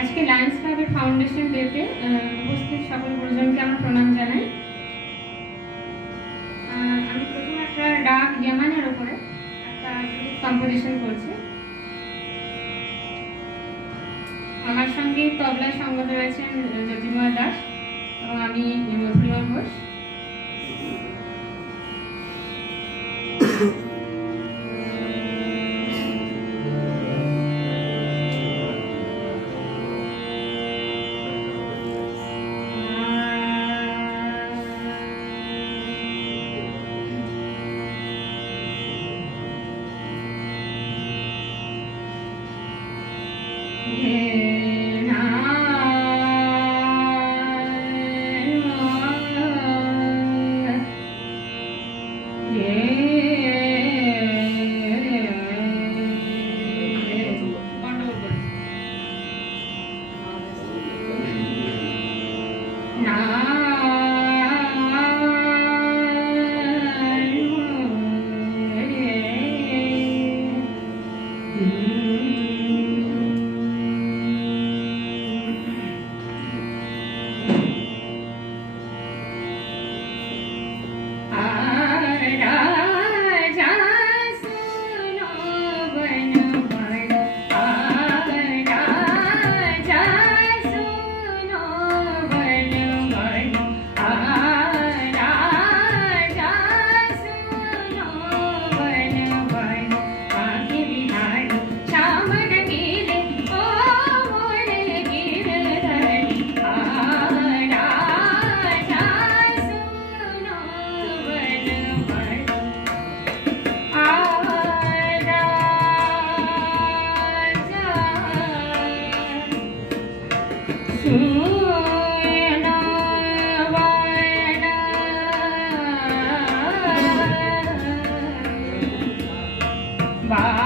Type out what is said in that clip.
আজকে লায়ন্স ক্লাবের ফাউন্ডেশন ডেতে উপস্থিত সকল গুরুজনকে আমার প্রণাম জানাই। আমি প্রথম একটা রাগ ইয়ামানের উপরে একটা কম্পোজিশন করছি। আমার সঙ্গে তবলায় সঙ্গত রয়েছেন জ্যোতির্ময় দাস এবং আমি মধুরিমা ঘোষ। Ooh.